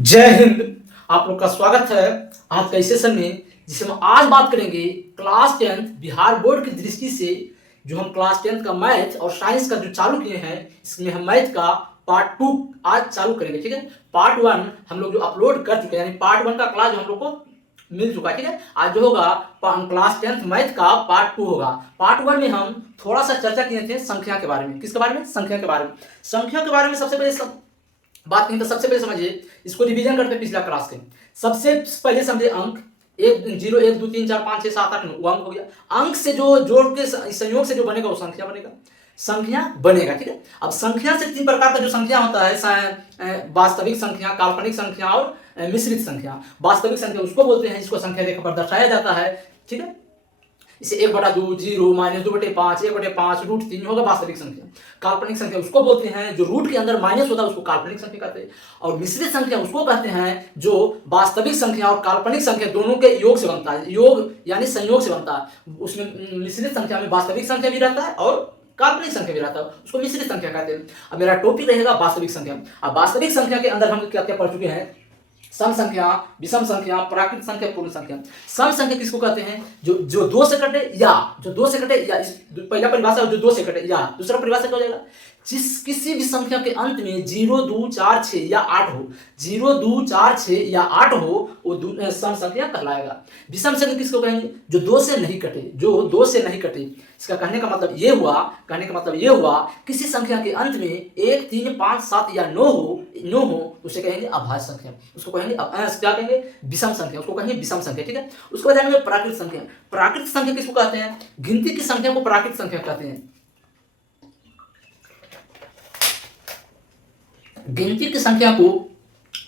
जय हिंद। आप लोग का स्वागत है आज का इस सेशन में, जिसमें हम आज बात करेंगे क्लास 10 बिहार बोर्ड की दृष्टि से। जो हम क्लास 10 का मैथ और साइंस का जो चालू किए हैं, इसमें हम मैथ का पार्ट 2 आज चालू करेंगे। ठीक है, पार्ट 1 हम लोग जो अपलोड कर चुके हैं, यानी पार्ट 1 का क्लास जो हम लोग को मिल चुका है। ठीक है, आज जो होगा क्लास 10 मैथ का पार्ट 2 होगा। पार्ट 1 में हम थोड़ा सा चर्चा किए थे संख्या के बारे में। किसके बारे में? संख्या के बारे में। संख्या के बारे में सबसे पहले बात करें तो सबसे पहले समझिए, इसको रिवीजन करते हैं पिछला क्लास के। सबसे पहले समझिए अंक 1 0 1 2 3 4 5 6 7 8 9 वो अंक हो गया। अंक से जो जोड़ के संयोग से जो बनेगा वो संख्या बनेगा। संख्या बनेगा। ठीक है, अब संख्या से 3 प्रकार का जो संख्या होता है, वास्तविक संख्या, काल्पनिक संख्या और मिश्रित संख्या। वास्तविक संख्या उसको बोलते हैं जिसको संख्या रेखा पर दर्शाया जाता है। ठीक है, इसे 1/2 0 -2/5 1/5 √3 होगा वास्तविक संख्या। काल्पनिक संख्या उसको बोलते हैं जो रूट के अंदर माइनस होता है, उसको काल्पनिक संख्या कहते हैं। और मिश्रित संख्या उसको कहते हैं जो वास्तविक संख्या और काल्पनिक संख्या दोनों के योग से बनता है। योग यानी संयोग से बनता है। उसमें मिश्रित संख्या में वास्तविक संख्या भी रहता है और काल्पनिक संख्या भी रहता है, उसको मिश्रित संख्या कहते हैं। अब मेरा टॉपिक रहेगा वास्तविक संख्या। अब वास्तविक संख्या के अंदर हम क्या क्या पढ़ चुके हैं? सम संख्या, विषम संख्या, प्राकृत संख्या, पूर्ण संख्या। सम संख्या किसको कहते हैं? जो 2 से कटे या पहला परिभाषा जो 2 से कटे, या दूसरा परिभाषा क्या हो जाएगा? जिस किसी भी संख्या के अंत में 0 2 4 6 या 8 हो, 0 2 4 6 या 8 हो, वो सम संख्या कहलाएगा। विषम संख्या किसको कहेंगे? जो 2 से नहीं कटे, जो 2 से नहीं कटे। इसका कहने का मतलब ये हुआ किसी संख्या के अंत में 1 3 5 7 या 9 हो, उसे कहेंगे अभाज्य संख्या। उसको कहेंगे क्या कहेंगे? विषम संख्या। उसको कहेंगे विषम संख्या। ठीक है, उसको बाद जानेंगे प्राकृत संख्या। प्राकृत संख्या किसको कहते हैं? गिनती की संख्या को प्राकृत संख्या कहते हैं। गिनती की संख्या को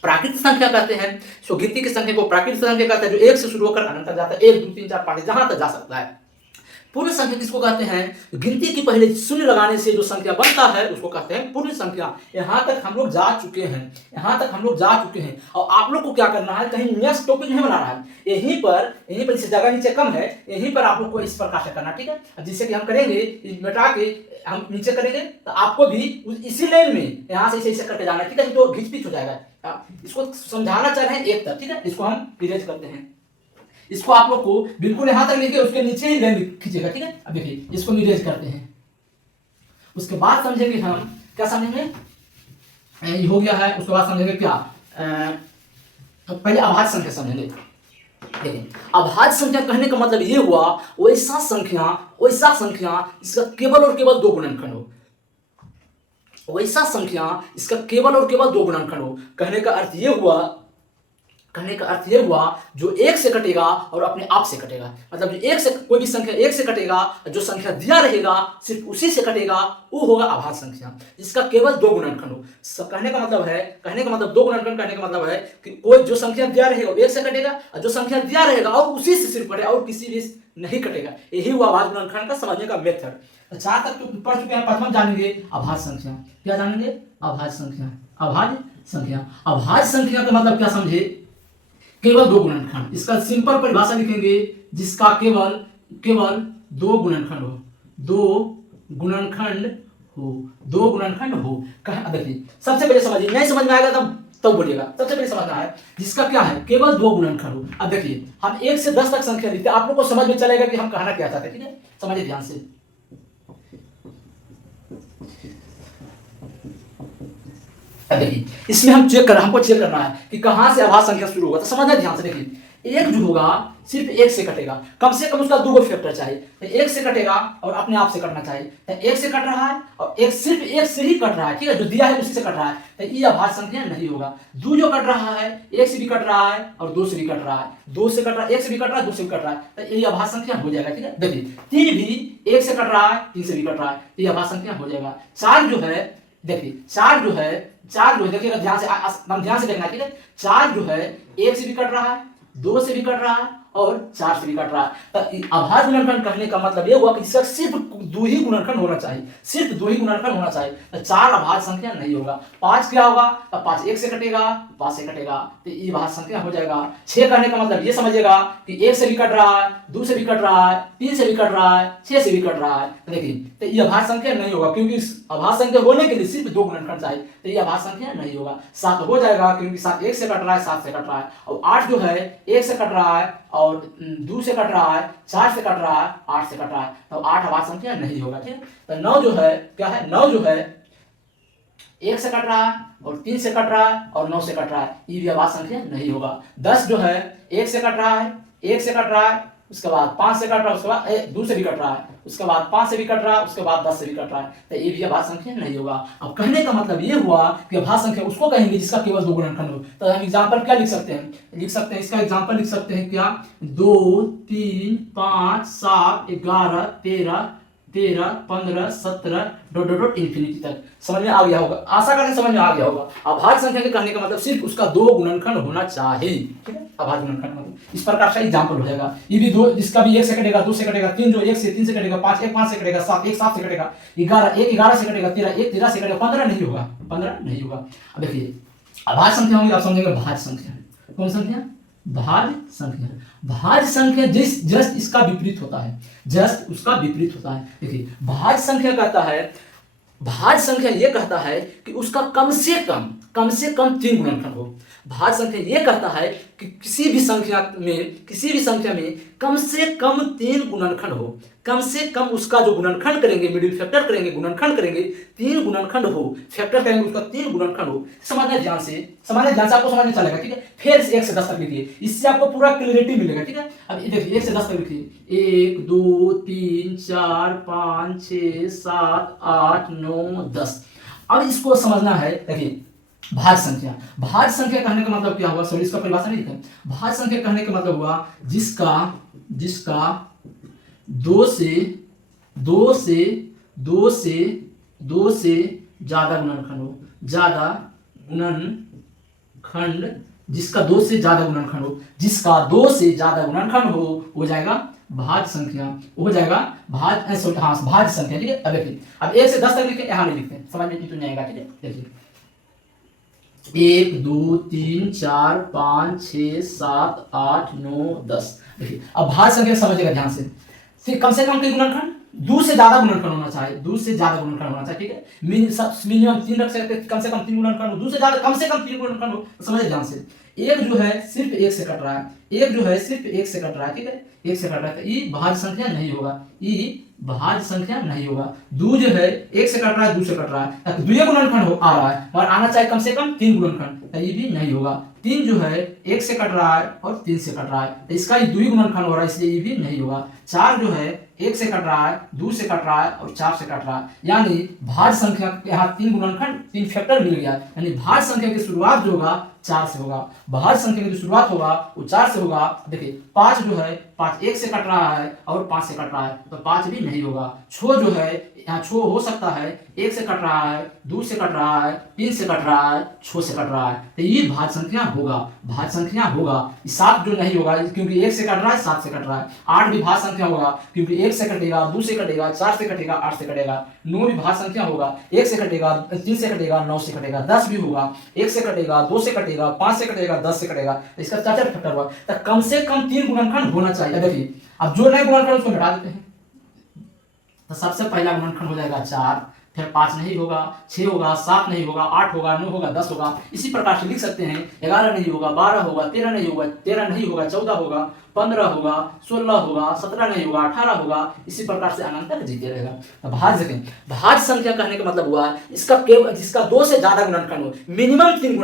प्राकृत संख्या कहते हैं। सो गिनती की संख्या को प्राकृत संख्या कहते हैं जो 1 से शुरू होकर अनंत तक जाता है। 1 2 3 4 5 जहां तक जा सकता है। पूर्ण संख्या किसको कहते हैं? गिनती की पहले शून्य लगाने से जो संख्या बनता है उसको कहते हैं पूर्ण संख्या। यहां तक हम लोग जा चुके हैं। और आप लोग को क्या करना है? कहीं नेक्स्ट टॉपिक नहीं बनाना है। यहीं पर इसे जगह नीचे कम है, यहीं पर आप लोग को इस प्रकार से करना। ठीक है, जिससे कि हम करेंगे मिटा के हम नीचे करेंगे तो आपको भी इसी लाइन में यहां से इसे करके जाना है। ठीक है, तो घिच पिच हो जाएगा। इसको समझाना चाह रहे हैं एक तरफ। ठीक है, इसको हम इरेज करते हैं। इसको आप लोग को बिल्कुल यहां तक लेके उसके नीचे ही लाइन खींचेगा। ठीक है, अब देखिए इसको इरेज करते हैं। उसके बाद समझेंगे हम क्या समझेंगे? ये हो गया है। उसके बाद समझेंगे क्या? पहले अभाज्य संख्या समझेंगे। देखिए, अभाज्य संख्या कहने का मतलब ये हुआ वैसा संख्या इसका केवल और केवल 2 गुणनखंड हो। वैसा संख्या इसका केवल और केवल 2 गुणनखंड हो। कहने का अर्थ ये हुआ जो 1 से कटेगा और अपने आप से कटेगा। मतलब जो 1 से कोई भी संख्या 1 से कटेगा, जो संख्या दिया रहेगा सिर्फ उसी से कटेगा, वो होगा अभाज्य संख्या जिसका केवल 2 गुणनखंड हो। कहने का मतलब 2 गुणनखंड कहने का मतलब है कि कोई जो संख्या दिया रहेगा 1 से कटेगा, और जो संख्या दिया रहेगा और उसी से सिर्फ कटेगा और किसी भी नहीं कटेगा। यही हुआ अभाज्य गुणनखंड का समझने का मेथड। 4 तक तो पढ़ चुके हैं। प्रथम जानेंगे अभाज्य संख्या। क्या जानेंगे? अभाज्य संख्या का मतलब क्या समझे? केवल 2 गुणनखंड। इसका सिंपल परिभाषा लिखेंगे, जिसका केवल 2 गुणनखंड हो। 2 गुणनखंड हो। देखिए सबसे पहले समझिए, नहीं समझ में आएगा तब बोलिएगा। सबसे पहले समझना है जिसका क्या है? केवल 2 गुणनखंड हो। अब देखिए हम 1 से 10 तक संख्या लिखते हैं, आप लोग को समझ में चलेगा कि हम कहना क्या चाहते हैं। ठीक है, समझिए ध्यान से। देखिए इसमें हमको चेक करना है कि कहां से अभाज्य संख्या शुरू होगा। तो समझना ध्यान से। देखिए 1 जो होगा सिर्फ 1 से कटेगा, कम से कम उसका 2 फैक्टर चाहिए। तो 1 से कटेगा और अपने आप से कटना चाहिए। तो 1 से कट रहा है और सिर्फ 1 से ही कट रहा है। ठीक है, जो दिया है उसी से कट रहा है, तो ये अभाज्य संख्या नहीं होगा। 2 जो कट रहा है 1 से भी कट रहा है और 2 से भी कट रहा है। 2 से कट रहा है, 1 से भी कट रहा है, 2 से भी कट रहा है, तो ये अभाज्य संख्या हो जाएगा। ठीक है, देखिए 3 भी 1 से कट रहा है, 3 से भी कट रहा है, तो ये अभाज्य संख्या हो जाएगा। 4 जो है, देखिए 4 जो है देखिएगा ध्यान से देखना। ठीक है, 4 जो है 1 से भी कट रहा है, 2 से भी कट रहा है और 4 से भी कट रहा है। तो अभाज्य गुणनखंड कहने का मतलब ये हुआ कि इसका सिर्फ 2 ही गुणनखंड होना चाहिए, सिर्फ 2 ही गुणनखंड होना चाहिए। तो 4 अभाज्य संख्या नहीं होगा। 5 क्या होगा? तो 5 1 से कटेगा, 5 से कटेगा, तो ये अभाज्य संख्या हो जाएगा। 6 कहने का मतलब ये समझिएगा कि 1 से भी कट रहा है, 2 से भी कट रहा है, 3 से भी कट रहा है, 6 से भी कट रहा है। तो देखिए, तो ये अभाज्य संख्या नहीं होगा, क्योंकि अभाज्य संख्या होने के लिए सिर्फ 2 गुणनखंड चाहिए, तो ये अभाज्य संख्या नहीं होगा। 7 हो जाएगा, क्योंकि 7 1 से कट रहा है, 7 से कट रहा है, और 8 जो है 1 से कट रहा है और 2 से कट रहा है, 4 से कट रहा है, 8 से कट रहा है, तो 8 अभाज्य संख्या नहीं होगा। ठीक है, तो 9 जो है क्या है? 9 जो है 1 से कट रहा है और 3 से कट रहा है और 9 से कट रहा है, ये भी अभाज्य संख्या नहीं होगा। 10 जो है 1 से कट रहा है, 1 से कट रहा है, उसके बाद 5 से कट रहा है, उसके बाद 2 से भी कट रहा है, उसके बाद 5 से भी कट रहा है, उसके बाद 10 से भी कट रहा है, तो ये भी अभाज्य संख्या नहीं होगा। अब कहने का मतलब ये हुआ कि अभाज्य संख्या उसको कहेंगे जिसका केवल 2 गुणनखंड हो। तो हम एग्जांपल क्या लिख सकते हैं? लिख सकते हैं, इसका एग्जांपल लिख सकते हैं क्या? 2 3 5 7 11 13 15 17 डॉट डॉट डॉट इंफिनिटी तक। समझ में आ गया होगा, आशा करते समझ में आ गया होगा। अभाज्य संख्या के कहने का मतलब सिर्फ उसका 2 गुणनखंड होना चाहिए। ठीक है, अभाज्य गुणनखंड मतलब इस प्रकार से एग्जांपल हो जाएगा। ये भी 2, जिसका भी 1 से कटेगा, 2 से कटेगा, 3 जो 1 से 3 से कटेगा, 5 1 5 से कटेगा, 7 1 7 से कटेगा, 11 1 11 से कटेगा, 13 1 13 से कटेगा, 15 नहीं होगा, 15 नहीं होगा। अब देखिए, अभाज्य संख्या होंगी, आप समझेंगे भाज्य संख्या। कौन संख्या? भाज्य संख्या। भाज्य संख्या जस्ट इसका विपरीत होता है, जस्ट उसका विपरीत होता है। देखिए, भाज्य संख्या कहता है, भाज्य संख्या ये कहता है कि उसका कम से कम 3 गुणनखंड हो। भाज्य संख्या ये कहता है कि किसी भी संख्या में कम से कम 3 गुणनखंड हो। कम से कम उसका जो गुणनखंड करेंगे, मिडिल फैक्टर करेंगे, गुणनखंड करेंगे, 3 गुणनखंड हो, फैक्टर करेंगे उसका 3 गुणनखंड हो। समझना ध्यान से आपको समझ में चलेगा। ठीक है, फिर 1 से 10 तक लिखिए, इससे आपको पूरा क्लियरिटी मिलेगा। ठीक है, अब देखिए 1 से 10 तक लिखिए, 1 2 3 4 5 6 7 8 9 10। अब इसको समझना है। देखिए, भाज्य संख्या कहने का मतलब क्या हुआ? सॉरी, इसका परिभाषा नहीं लिखा। भाज्य संख्या कहने का मतलब हुआ जिसका 2 से ज्यादा गुणनखंड हो, जिसका 2 से ज्यादा गुणनखंड हो, हो जाएगा भाज्य संख्या, हो जाएगा भाज्य संख्या। ठीक है, अब देखिए, अब 1 से 10 तक लिखे, यहां नहीं लिखते, समझ में तो नहीं आएगा। ठीक है, देखिए 1 2 3 4 5 6 7 8 9 10। देखिए, अब भाज्य संख्या समझिएगा ध्यान से। फिर कम से कम कितने गुणनखंड? 2 से ज्यादा गुणनखंड होना चाहिए, 2 से ज्यादा गुणनखंड होना चाहिए। ठीक है, मिनिमम 3 रख सकते, कम से कम 3 गुणनखंड हो, 2 से ज्यादा कम से कम 3 गुणनखंड हो। समझिए ध्यान से। एक जो है सिर्फ 1 से कट रहा है, एक जो है सिर्फ 1 से कट रहा है। ठीक है, 1 से कट रहा है, तो ये भाज्य संख्या नहीं होगा, ये भाज्य संख्या नहीं होगा। 2 जो है 1 से कट रहा है, 2 से कट रहा है, तो 2 गुणनखंड हो आ रहा है, और आना चाहिए कम से कम 3 गुणनखंड, तो ये भी नहीं होगा। 3 जो है 1 से कट रहा है और 3 से कट रहा है, तो इसका ये 2 ही गुणनखंड हो रहा है, इसलिए ये भी नहीं होगा। 4 जो है 1 से कट रहा है, 2 से कट रहा है और 4 से कट रहा है, यानी भाज्य संख्या यहाँ 3 गुणनखंड, 3 फैक्टर मिल गया, यानी भाज्य संख्या की शुरुआत जो होगा 4 से होगा। भाज्य संख्या की जो शुरुआत होगा वो 4 से होगा। देखिए 5 जो है 5 1 से कट रहा है और 5 से कट रहा है, तो 5 भी नहीं होगा। 6 जो है यहाँ 6 हो सकता है, 1 से कट रहा है, 2 से कट रहा है, 3 से कट रहा है, 6 से कट रहा है, तो ये भाज्य संख्या होगा, भाज्य संख्या होगा। 7 जो नहीं होगा, क्योंकि 1 से कट रहा है, 7 से कट रहा है। 8 भी भाज्य संख्या होगा, क्योंकि 1 से कटेगा, 2 से कटेगा, 4 से कटेगा, 8 से कटेगा। 9 भी भाज्य संख्या होगा, 1 से कटेगा, 3 से कटेगा, 9 से कटेगा। 10 भी होगा, 1 से कटेगा, 2 से कटेगा, 5 से कटेगा, 10 से कटेगा, तो इसका 4 फैक्टर हुआ, तो कम से कम 3 गुणनखंड होना चाहिए। देखिए, अब जो नहीं गुणनखंड उसको मिटा देते हैं, तो सबसे पहला गुणनखंड हो जाएगा 4, फिर 5 नहीं होगा, 6 होगा, 7 नहीं होगा, 8 होगा, 9 होगा, 10 होगा। इसी प्रकार से लिख सकते हैं 11 नहीं होगा, 12 होगा, 13 नहीं होगा, 14 होगा, 15 होगा, 16 होगा, 17 नहीं होगा, 18 होगा। इसी प्रकार से अनंत तक जीते रहेगा। तो भाज्य संख्या कहने का मतलब हुआ जिसका 2 से ज्यादा गुणनखंड हो, मिनिमम 3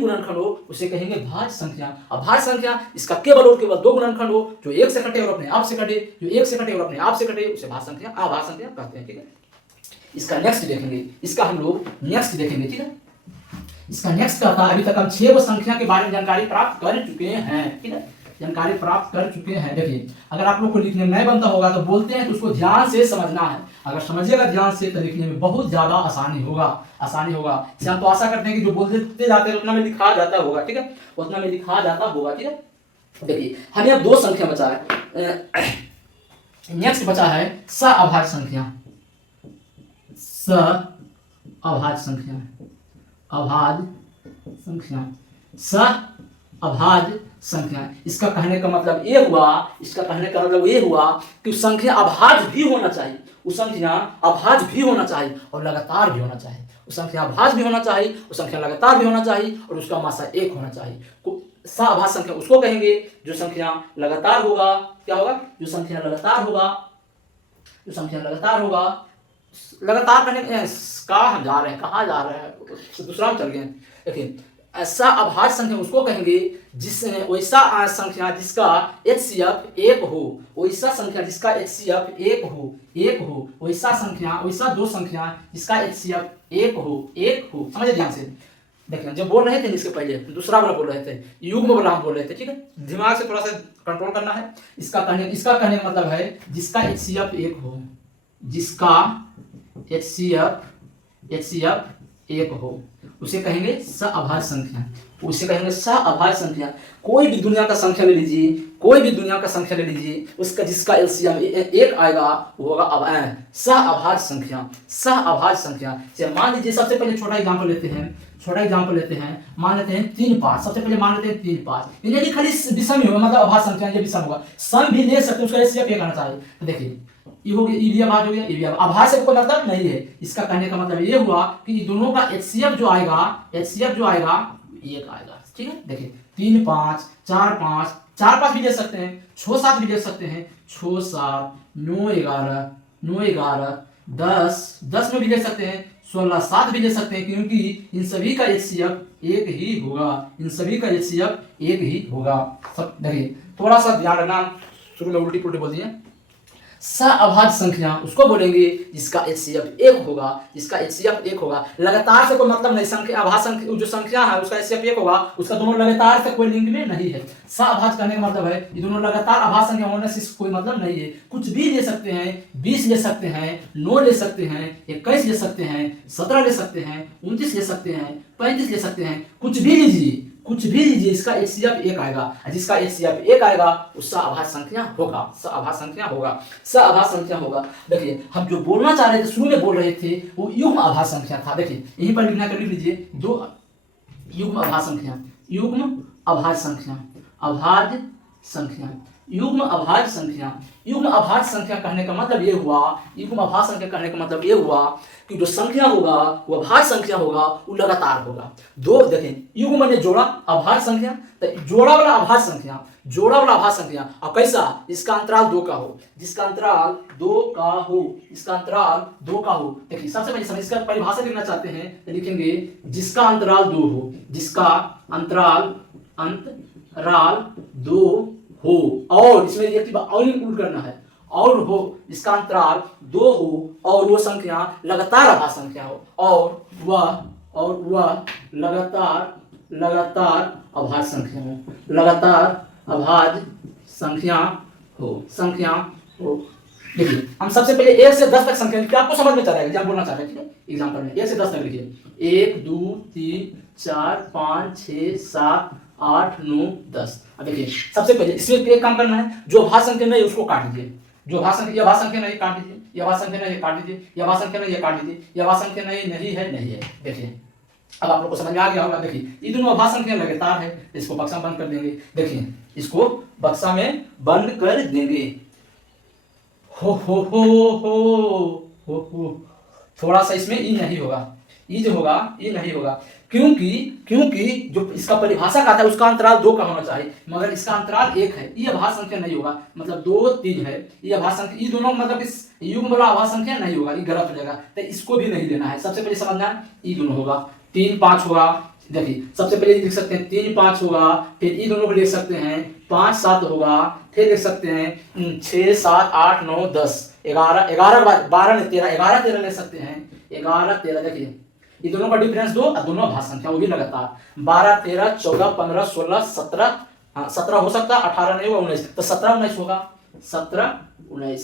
गुणनखंड हो, उसे कहेंगे भाज्य संख्या। अब भाज्य संख्या इसका केवल और केवल 2 गुणनखंड हो, जो 1 से कटे और अपने आप से कटे, उसे भाज्य संख्या अभाज्य संख्या कहते हैं। ठीक है, इसका नेक्स्ट देखेंगे, इसका हम लोग नेक्स्ट देखेंगे। ठीक है, इसका नेक्स्ट का था, अभी तक हम 6 संख्या के बारे में जानकारी प्राप्त कर चुके हैं। ठीक है, जानकारी प्राप्त कर चुके हैं। देखिए, अगर आप लोग को लिखने में नहीं बनता होगा तो बोलते हैं, तो उसको ध्यान से समझना है। अगर समझिएगा ध्यान से तो लिखने में बहुत ज्यादा आसानी होगा। इसे हम तो आशा करते हैं कि जो बोलते जाते हैं उतना में लिखा जाता होगा। ठीक है, उतना में लिखा जाता होगा। ठीक है, देखिए हमें अब दो संख्या बचा है। नेक्स्ट बचा है सअभाज्य संख्या। सअभाज्य संख्या, अभाज्य संख्या, सअभाज्य संख्या। इसका कहने का मतलब ये हुआ, इसका कहने का मतलब ये हुआ कि संख्या अभाज्य भी होना चाहिए, उस संख्या अभाज्य भी होना चाहिए और लगातार भी होना चाहिए। उस संख्या अभाज्य भी होना चाहिए, उस संख्या लगातार भी होना चाहिए और उसका मासा एक होना चाहिए। सअभाज्य संख्या उसको कहेंगे जो संख्या लगातार होगा। क्या होगा? जो संख्या लगातार होगा, जो संख्या लगातार होगा। लगातार करने कहाँ हम जा रहे हैं, कहाँ जा रहे हैं, दूसरा में चल गए। देखिए ऐसा अभाज्य संख्या उसको कहेंगे जिस वैसा संख्या जिसका HCF 1 हो, वैसा संख्या जिसका HCF 1 हो, वैसा संख्या, वैसा दो संख्या जिसका HCF 1 हो। समझे ध्यान से। देखिए जब बोल रहे थे इसके पहले दूसरा वाला बोल रहे थे, युग्म वाला हम बोल रहे थे, ठीक है। दिमाग से थोड़ा सा कंट्रोल करना है। इसका कहने का मतलब है जिसका HCF 1 हो, जिसका HCF 1 हो, उसे कहेंगे सअभाज्य संख्या। उसे कहेंगे सअभाज्य संख्या। कोई भी दुनिया का संख्या ले लीजिए, कोई भी दुनिया का संख्या ले लीजिए, उसका जिसका LCM 1 आएगा वो होगा सअभाज्य संख्या। सअभाज्य संख्या से मान लीजिए सबसे पहले छोटा एग्जांपल लेते हैं, मान लेते हैं 3 5। सबसे पहले मान लेते हैं 3 5। यानी खाली विषम ही होगा, मतलब अभाज्य संख्या ये विषम होगा, सम भी ले सकते हैं, उसका HCF 1 आना चाहिए। तो देखिए ये हो गया, ये भी अभाज्य हो गया, ये भी अभाज्य से कोई मतलब नहीं है। इसका कहने का मतलब ये हुआ कि दोनों का HCF जो आएगा 1 आएगा, ठीक है। देखिए 3 5 4 5, 4 5 भी ले सकते हैं, 6 7 भी ले सकते हैं, 6 7 9 11 9 11 10 में भी ले सकते हैं, 16 7 भी ले सकते हैं, क्योंकि इन सभी का HCF 1 ही होगा, इन सभी का HCF 1 ही होगा। सब देखिए थोड़ा सा ध्यान रखना, शुरू में उल्टी पुल्टी बोल दिए। सअभाज्य संख्या उसको बोलेंगे जिसका HCF 1 होगा, जिसका HCF 1 होगा। लगातार से कोई मतलब नहीं, संख्या अभाज्य संख्या जो संख्या है उसका HCF 1 होगा, उसका दोनों लगातार से कोई लिंक में नहीं है। सअभाज्य कहने का मतलब है ये दोनों लगातार अभाज्य संख्या होने से कोई मतलब नहीं है। कुछ भी ले सकते हैं, 20 ले सकते हैं, 9 ले सकते हैं, 21 ले सकते हैं, 17 ले सकते हैं, 29 ले सकते हैं, 35 ले सकते हैं, कुछ भी लीजिए, इसका HCF 1 आएगा। जिसका HCF 1 आएगा उसका अभाज्य संख्या होगा, सअभाज्य संख्या होगा, सअभाज्य संख्या होगा। देखिए हम जो बोलना चाह रहे थे, शुरू में बोल रहे थे, वो युग्म अभाज्य संख्या था। देखिए यहीं पर लिखना कर लिख लीजिए, दो युग्म अभाज्य संख्या, युग्म अभाज्य संख्या, अभाज्य संख्या, युग्म अभाज्य संख्या। युग्म अभाज्य संख्या कहने का मतलब ये हुआ, युग्म अभाज्य संख्या कहने का मतलब ये हुआ कि जो संख्या होगा वो अभाज्य संख्या होगा, वो लगातार होगा। दो देखें, युग्म माने जोड़ा, अभाज्य संख्या तो जोड़ा वाला अभाज्य संख्या, जोड़ा वाला अभाज्य संख्या। और कैसा? जिसका अंतराल 2 का हो, जिसका अंतराल 2 का हो, जिसका अंतराल 2 का हो। देखिए सबसे पहले समझ इसका परिभाषा लिखना चाहते हैं तो लिखेंगे जिसका अंतराल 2 हो, जिसका अंतराल 2 हो, और इसमें एक और इंक्लूड करना है, और हो इसका अंतराल 2 हो और वो संख्या लगातार अभाज्य संख्या हो, और वह लगातार अभाज्य संख्या हो, लगातार अभाज्य संख्या हो। देखिए हम सबसे पहले 1 से 10 तक संख्या लिखिए, आपको समझ में चला है, बोलना चाह रहे हैं, ठीक है। एग्जाम्पल में 1 से 10 तक लिखिए, 1 2 3 4 5 6 7 8 9 10। अब देखिए सबसे पहले इसमें एक काम करना है, जो अभाज्य संख्या नहीं उसको काट दीजिए, जो अभाज्य संख्या नहीं काट दीजिए, ये अभाज्य संख्या नहीं काट दीजिए, ये अभाज्य संख्या नहीं काट दीजिए, ये अभाज्य संख्या नहीं है। देखिए अब आप लोग को समझ में आ गया होगा। देखिए ये दोनों अभाज्य संख्या लगातार है, इसको बक्सा बंद कर देंगे। देखिए इसको बक्सा में बंद कर देंगे। हो थोड़ा सा इसमें ई नहीं होगा, ई जो होगा ये नहीं होगा, क्योंकि जो इसका परिभाषा का था उसका अंतराल 2 का होना चाहिए, मगर इसका अंतराल 1 है, ये अभाज्य संख्या नहीं होगा। मतलब 2 3 है, ये अभाज्य संख्या, ये दोनों मतलब इस युग्म वाला अभाज्य संख्या नहीं होगा, ये गलत हो जाएगा, तो इसको भी नहीं लेना है। सबसे पहले समझना है ये दोनों होगा, 3 5 होगा। देखिए सबसे पहले लिख सकते हैं 3 5 होगा, फिर ये दोनों को लिख सकते हैं 5 7 होगा, फिर लिख सकते हैं 6 7 8 9 10 11 12 नहीं 13 ले सकते हैं, 11 13। देखिए ये दोनों का डिफरेंस 2 और दोनों अभाज्य संख्या, वो भी लगातार 12 13 14 15 16 17, हाँ 17 हो सकता है, 18 नहीं होगा, 19, तो 17 19 होगा, 17 19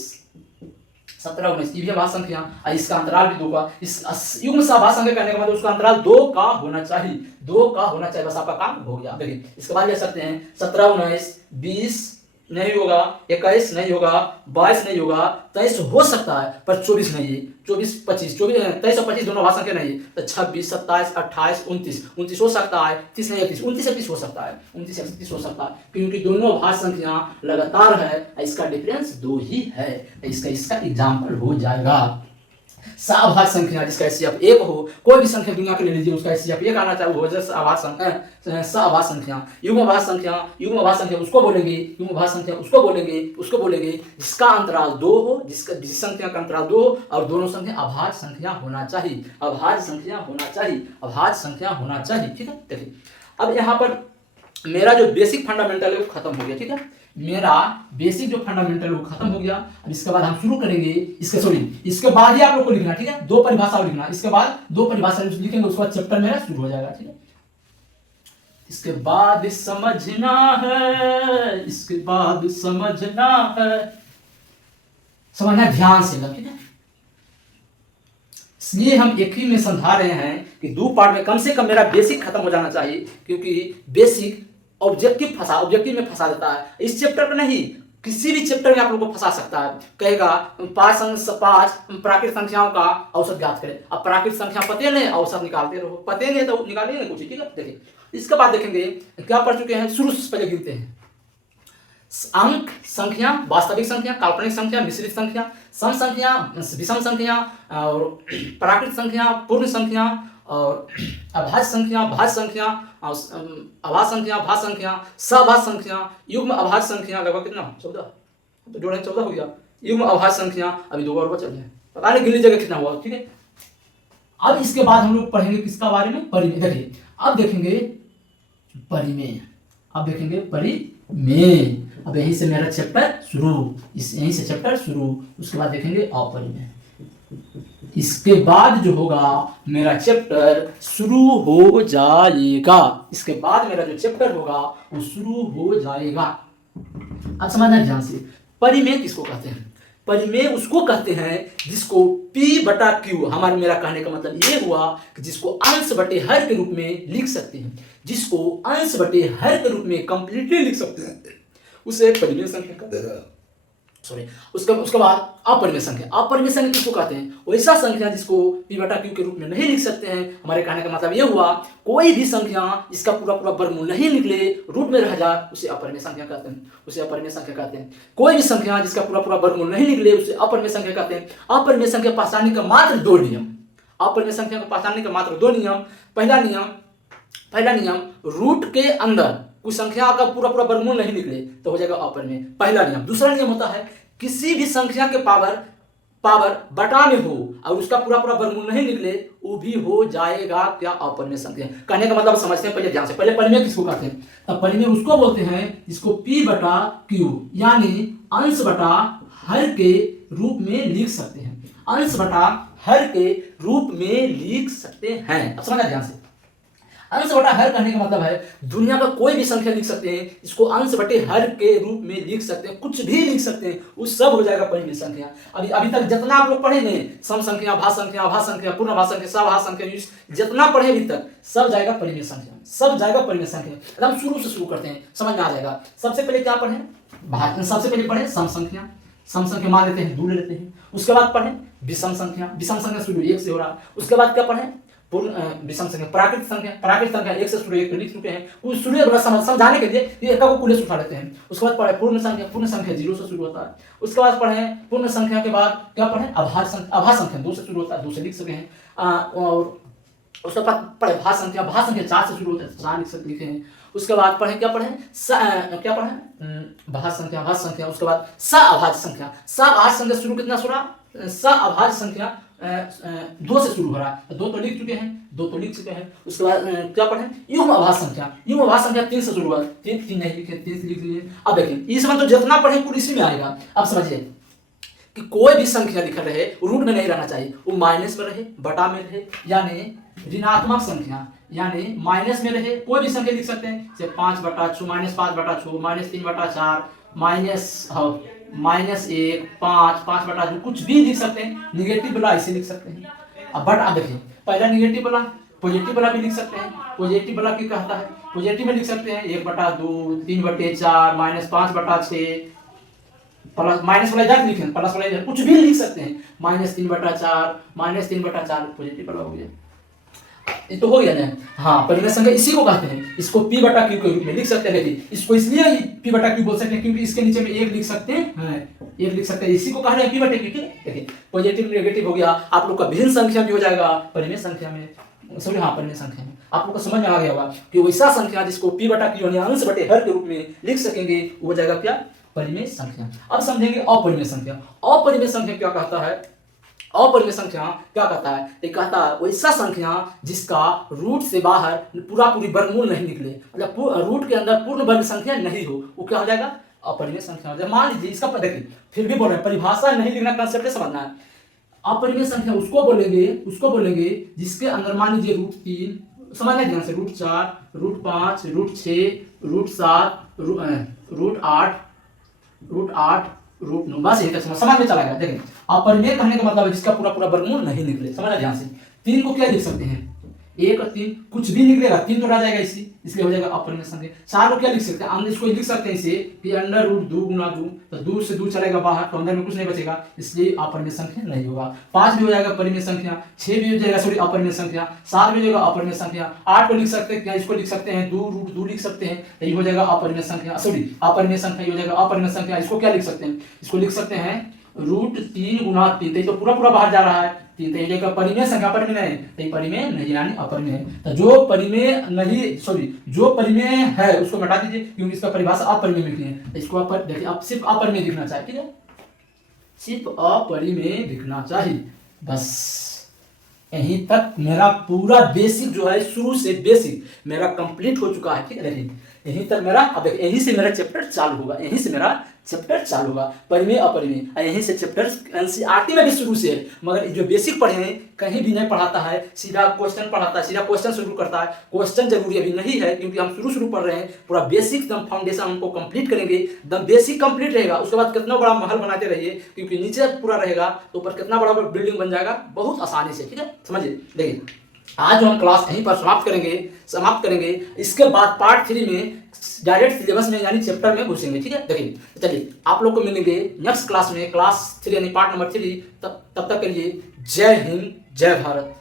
17 19 ये भी अभाज्य संख्या और इसका अंतराल भी 2 का। इस युग्म सहभाज्य संख्या करने के बाद उसका अंतराल 2 का होना चाहिए, 2 का होना चाहिए, बस आपका काम हो गया। देखिए इसके बाद ले सकते हैं 17 19 20 नहीं होगा, 21 नहीं होगा, 22 नहीं होगा, 23 हो सकता है पर 24 नहीं है, 24 25 23 और 25 दोनों अभाज्य संख्या नहीं है, तो 26 27 28 29 हो सकता है, 30 नहीं 31 29 हो सकता है, 29 31 हो सकता है, क्योंकि दोनों अभाज्य संख्या लगातार है, इसका डिफरेंस 2 ही है, इसका एग्जाम्पल हो जाएगा। सअभाज्य संख्या जिसका एचसीएफ 1 हो, कोई भी संख्या दुनिया के ले लीजिए उसका एचसीएफ 1 आना चाहिए, वो हो जाए सअभाज्य संख्या। युग्मभाज्य संख्या उसको बोलेंगे जिसका अंतराल 2 हो, जिस संख्या का अंतराल 2 हो और दोनों संख्या अभाज्य संख्या होना चाहिए, अभाज्य संख्या होना चाहिए, ठीक है। देखिए अब यहाँ पर मेरा जो बेसिक फंडामेंटल है वो खत्म हो गया, ठीक है, मेरा बेसिक जो फंडामेंटल है वो खत्म हो गया। अब इसके बाद हम शुरू करेंगे इसके बाद ही आप लोग को लिखना, ठीक है, 2 परिभाषा और लिखना, इसके बाद 2 परिभाषा लिखेंगे, उसके बाद चैप्टर मेरा शुरू हो जाएगा, ठीक है। इसके बाद समझना है, समझना ध्यान से, ठीक है। इसलिए हम एक ही में समझा रहे हैं कि 2 पार्ट में कम से कम मेरा बेसिक खत्म हो जाना चाहिए, क्योंकि बेसिक ऑब्जेक्टिव में फंसा देता है। इस चैप्टर में नहीं, किसी भी चैप्टर में आप लोगों को फंसा सकता है। कहेगा 5 प्राकृतिक संख्याओं का औसत ज्ञात करें, अब प्राकृतिक संख्या पते नहीं, औसत निकालते रहो, पते नहीं तो निकालिए ना कुछ, ठीक है। देखिए इसके बाद देखेंगे क्या पढ़ चुके हैं, शुरू से पहले गिनते हैं। अंक संख्या, वास्तविक संख्या, काल्पनिक संख्या, मिश्रित संख्या, सम संख्या, विषम संख्या और प्राकृतिक संख्या, पूर्ण संख्या और अभाज्य संख्या, भाज्य संख्या, अभाज्य संख्या, भाज्य संख्या, सभाज्य संख्या, युग्म अभाज्य संख्या, लगभग कितना 14, तो जोड़े 14 हो गया। युग्म अभाज्य संख्या अभी 2 और बच रहे हैं, पता नहीं गिनने जगह कितना हुआ, ठीक है। अब इसके बाद हम लोग पढ़ेंगे किसका बारे में, परिमेय। देखिए अब देखेंगे परिमेय, अब यहीं से मेरा चैप्टर शुरू, यहीं से चैप्टर शुरू, उसके बाद देखेंगे अपरिमेय। इसके बाद जो होगा मेरा चैप्टर शुरू हो जाएगा, इसके बाद मेरा जो चैप्टर होगा वो शुरू हो जाएगा। अब समझना ध्यान से, परिमेय किसको कहते हैं? परिमेय उसको कहते हैं जिसको P/Q, मेरा कहने का मतलब ये हुआ कि जिसको अंश बटे हर के रूप में लिख सकते हैं, जिसको अंश बटे हर के रूप में कंप्लीटली लिख सकते हैं, उसे परिमेय संख्या कहते हैं। उसके बाद अपरिमेय संख्या किसको कहते हैं? वैसा संख्या जिसको P/Q के रूप में नहीं लिख सकते हैं। हमारे कहने का मतलब यह हुआ कोई भी संख्या इसका पूरा वर्गमूल नहीं निकले, रूट में रह जाए, उसे अपरिमेय संख्या कहते हैं। कोई भी संख्या जिसका पूरा वर्गमूल नहीं निकले उसे अपरिमेय संख्या कहते हैं। अपरिमेय संख्या पहचानने का मात्र 2 नियम, पहला नियम रूट के अंदर कुछ संख्या का पूरा वर्गमूल नहीं निकले तो हो जाएगा अपरिमेय, पहला नियम। दूसरा नियम होता है किसी भी संख्या के पावर बटा में हो और उसका पूरा वर्गमूल नहीं निकले, वो भी हो जाएगा क्या? अपरिमेय संख्या। कहने का मतलब समझते हैं पहले ध्यान से। पहले परिमेय किसको कहते हैं? तब परिमेय उसको बोलते हैं जिसको P/Q यानी अंश बटा हर के रूप में लिख सकते हैं, अब समझना ध्यान से। अंश बटा हर कहने का मतलब है दुनिया का कोई भी संख्या लिख सकते हैं, इसको अंश बटे हर के रूप में लिख सकते हैं, कुछ भी लिख सकते हैं, वो सब हो जाएगा परिमेय संख्या। अभी तक जितना आप लोग पढ़े नहीं, सम संख्या, भाज्य संख्या, पूर्ण भाज्य संख्या, सभाज्य संख्या, जितना पढ़े अभी तक सब जाएगा परिमेय संख्या, एकदम शुरू से शुरू करते हैं, समझ में आ जाएगा। सबसे पहले क्या पढ़े? सम संख्या मान लेते हैं, 2 ले लेते हैं। उसके बाद पढ़े विषम संख्या शुरू 1 से हो रहा है। उसके बाद क्या पढ़े? विषम संख्या, प्राकृतिक संख्या 1 से शुरू 1 लिख चुके हैं, कुछ शुरू समझाने के लिए ये एक को कुल उठा लेते हैं। उसके बाद पढ़े पूर्ण संख्या 0 से शुरू होता है। उसके बाद पढ़े पूर्ण संख्या के बाद क्या पढ़े? अभाज्य संख्या 2 से शुरू होता है, 2 से लिख सके हैं। और उसके बाद पढ़े भाज्य संख्या 4 से शुरू होता है, 4 लिखे हैं। उसके बाद पढ़े क्या पढ़े? भाज्य संख्या। उसके बाद सअभाज्य संख्या शुरू कितना शुरू? सअभाज्य संख्या 2 से शुरू हो रहा है, 2 तो लिख चुके हैं। उसके बाद क्या पढ़े? युग्म अभाज्य संख्या 3 से शुरू हुआ, 3 नहीं लिखे, 3 से लिख लिए। अब देखिए इस तो जितना पढ़े पूरी इसी में आएगा। अब समझिए कि कोई भी संख्या लिखा रहे रूट में नहीं रहना चाहिए, वो माइनस में रहे, बटा में रहे, यानी ऋणात्मक संख्या यानी माइनस में रहे। कोई भी संख्या लिख सकते हैं, जैसे 5/6, -5/6, -3/4, -1, 5, 5/2 कुछ भी लिख सकते हैं। निगेटिव वाला ऐसे लिख सकते हैं। अब बट आप देखिए, पहला निगेटिव वाला, पॉजिटिव वाला भी लिख सकते हैं। पॉजिटिव वाला क्या कहता है, पॉजिटिव में लिख सकते हैं 1/2, 3/4, -5/6, प्लस माइनस वाला इधर लिखें, प्लस वाला इधर, कुछ भी लिख सकते हैं। -3/4, -3/4 पॉजिटिव वाला हो गया। ये तो हो गया ना। हाँ, परिमेय संख्या इसी को कहते हैं। इसको P/Q के रूप में लिख सकते हैं। देखिए, इसको इसलिए P/Q बोल सकते हैं क्योंकि इसके नीचे में एक लिख सकते हैं, एक लिख सकते हैं। इसी को कह रहे हैं P/Q। ठीक है, देखिए पॉजिटिव नेगेटिव हो गया। आप लोग का भिन्न संख्या भी हो जाएगा परिमेय संख्या में, सॉरी हाँ परिमेय संख्या में। आप लोग को समझ में आ गया होगा कि वैसा संख्या जिसको P/Q यानी अंश बटे हर के रूप में लिख सकेंगे वो हो जाएगा क्या, परिमेय संख्या। अब समझेंगे अपरिमेय संख्या। अपरिमेय संख्या क्या कहता है, अपरिमेय संख्या क्या कहता है, ये कहता है वैसा संख्या जिसका रूट से बाहर पूरी वर्गमूल नहीं निकले, मतलब रूट के अंदर पूर्ण वर्ग संख्या नहीं हो, वो क्या हो जाएगा, अपरिमेय संख्या हो जाएगा। मान लीजिए इसका देखिए, फिर भी बोल रहे हैं परिभाषा नहीं लिखना, कंसेप्ट समझना है। अपरिमेय संख्या उसको बोलेंगे जिसके अंदर मान लीजिए √3, समझना ध्यान से, √4, √5, √6, √7, √8, √9, बस यही तक समझ में चला गया। देखिए अपरिमेय कहने का मतलब है जिसका पूरा वर्गमूल नहीं निकले। समझना ध्यान से। 3 को क्या लिख सकते हैं, 1 और 3 कुछ भी निकलेगा, 3 तो रह जाएगा इसलिए हो जाएगा अपरिमेय संख्या। 4 को क्या लिख सकते हैं, हम इसको लिख सकते हैं इसे कि √2 गुना 2, तो 2 से 2 चलेगा बाहर तो अंदर में कुछ नहीं बचेगा, इसलिए अपरिमेय संख्या नहीं होगा। 5 भी हो जाएगा परिमेय संख्या, 6 भी हो जाएगा सॉरी अपरिमेय संख्या, 7 भी हो जाएगा अपरिमेय संख्या, 8 को लिख सकते हैं, क्या इसको लिख सकते हैं 2 लिख सकते हैं, तो ये हो जाएगा अपरिमेय संख्या, सॉरी अपरिमेय संख्या, ये हो जाएगा अपरिमेय संख्या। इसको क्या लिख सकते हैं, इसको लिख सकते हैं √3 गुना 3, तो पूरा बाहर जा रहा है 3, तो ये जगह परिमेय संख्या, परिमेय नहीं, तो परिमेय नहीं यानी अपरिमेय है। तो जो परिमेय नहीं, सॉरी जो परिमेय है उसको हटा दीजिए क्योंकि इसका परिभाषा अपरिमेय लिखी है। तो इसको आप देखिए, आप सिर्फ अपरिमेय लिखना चाहिए, ठीक है, सिर्फ अपरिमेय लिखना चाहिए। बस यहीं तक मेरा पूरा बेसिक जो है, शुरू से बेसिक मेरा कंप्लीट हो चुका है, ठीक है। देखिए यहीं तक मेरा, अब देखिए यहीं से मेरा चैप्टर चालू होगा, यहीं से मेरा चैप्टर चालू होगा, परिमेय अपरिमेय। यहीं से चैप्टर एनसीईआरटी में भी शुरू से है, मगर जो बेसिक पढ़े हैं कहीं भी नहीं पढ़ाता है, सीधा क्वेश्चन पढ़ाता है, सीधा क्वेश्चन शुरू करता है। क्वेश्चन जरूरी अभी नहीं है क्योंकि हम शुरू पढ़ रहे हैं, पूरा बेसिक एकदम फाउंडेशन हमको कंप्लीट करेंगे, एकदम बेसिक कंप्लीट रहेगा। उसके बाद कितना बड़ा महल बनाते रहिए क्योंकि नीचे पूरा रहेगा तो ऊपर कितना बड़ा बिल्डिंग बन जाएगा बहुत आसानी से, ठीक है, समझिए। देखिए आज हम क्लास यहीं पर समाप्त करेंगे। इसके बाद पार्ट 3 में डायरेक्ट सिलेबस में यानी चैप्टर में घुसेंगे, ठीक है। देखिए चलिए आप लोग को मिलेंगे नेक्स्ट क्लास में, क्लास 3 यानी पार्ट नंबर 3। तब तक के लिए जय हिंद, जय भारत।